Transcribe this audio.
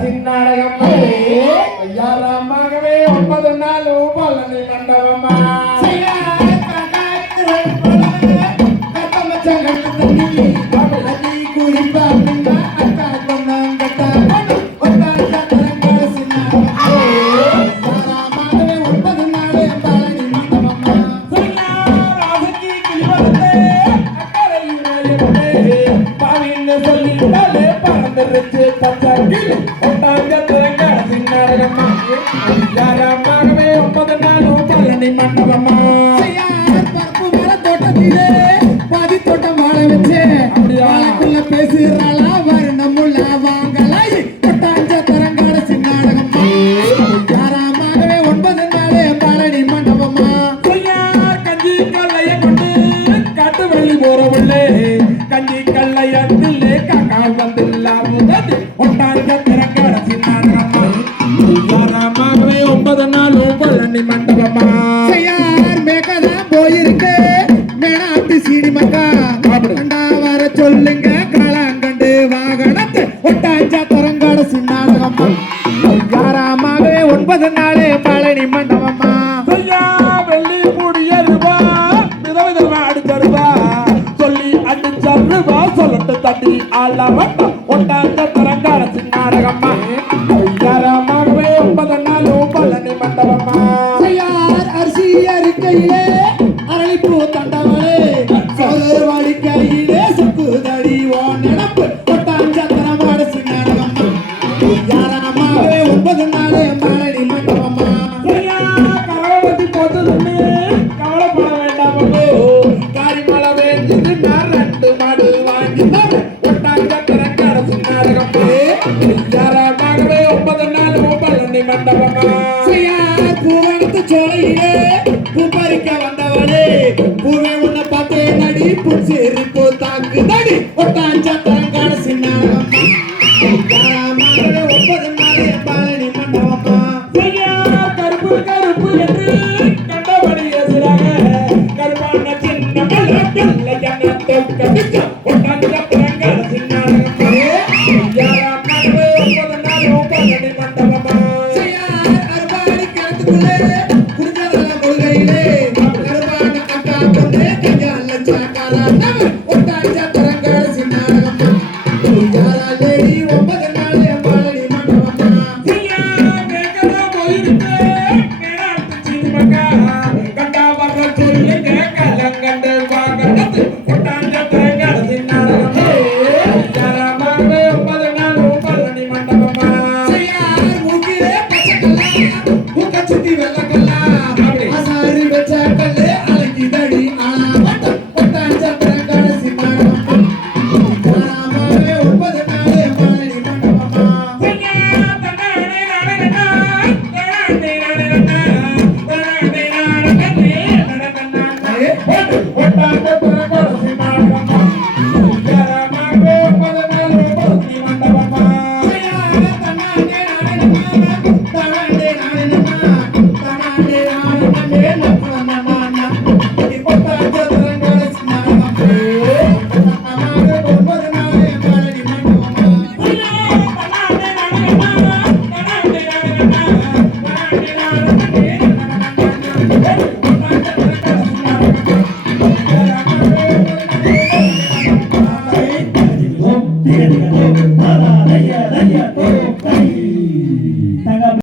சின்னாடகம் ஐயாராமாகவே 9 நாள் பழனி மண்டபமா யாராமாகவே 9 நாள் பழனி மண்டபமா பரப்பு மர தோட்டத்திலே பாதி தோட்டம் வாழ வச்சு அப்படியாக்குள்ள பேசுறாளா வரணுமுள்ள வாங்கலாய் கொட்டாஞ்ச தரங்காட சின்னாடகம் யாராமாகவே 9 நாள் பழனி மண்டபமா கஞ்சி கல்லைய கொண்டு காட்டு வழி போறவுள்ளே கஞ்சி கல்லையத்திலே காக்கா வந்துள்ளாவுதது கொட்டாஞ்ச தரங்காட சின்னாடகமா யாராமாகவே 9 நாள் பழனி மண்டபமா மேகதான் போயிருக்கு மேனாட்டு சீனி மக்கா கண்டா வர சொல்லுங்க காளாங்கண்டு வாகனத்து ஒட்டாஞ்சா தரங்காட சின்னாடகம்மா யாராமாகவே 9 நாள் பழனி மண்டபமா வெள்ளி முடியருவா விதவிதமா அடிச்சருவா சொல்லி அடிச்சருவா சொல்லட்டு தட்டி ஆளவட்ட ஒட்டாஞ்ச தரங்காட சின்னாடகம்மா யாராமாகவே 9 நாள் பழனி மண்டபமா அரிசி அறிக்கையிலே அரளிப்பூ தண்டவளே சோறு வாடிக்கையிலே சுக்குதடி ஓ நினப்பு கொட்டாஞ்சத்திரமாட சின்னாடகம்மா யாராமாவே 9 நாள் பழனி மண்டபமா கவலைப்பத்தி போதுன்னு கவலைப்பட வேண்டாமோ காரிமலை வேண்டியது நான் 2 மாடு வாங்கி கொட்டாஞ்சத்திரங்காட சின்னாடகம்மா யாராமாகவே 9 நாள் பழனி மண்டபமா பூவனத்து சோலையிலே பூ பறிக்க வந்தவளே பூவே உன்னை பார்த்தே நடி புடிச்சிருப்போ தாக்கு தடி ஒட்டாஞ்சா தரங்காட சின்னாடகம்மா யாராமாகவே 9 நாள் பழனி மண்டபமா கருப்பு கருப்பு என்று கண்டபடி எதிராக கருப்பான சின்ன மலக்கல்ல ஜனத்தை கடிச்ச ஒட்டாஞ்சா தரங்காட சின்னாடகம்மா யாராமாகவே 9 நாள் பழனி மண்டபமா குடிஞ்சதல்ல முழுகையிலே கருவான அக்கா கொண்டே கையால சாக்காரா ஒட்டாஞ்சா தரங்காட சின்னாடகம்மா யாரா லேடி 9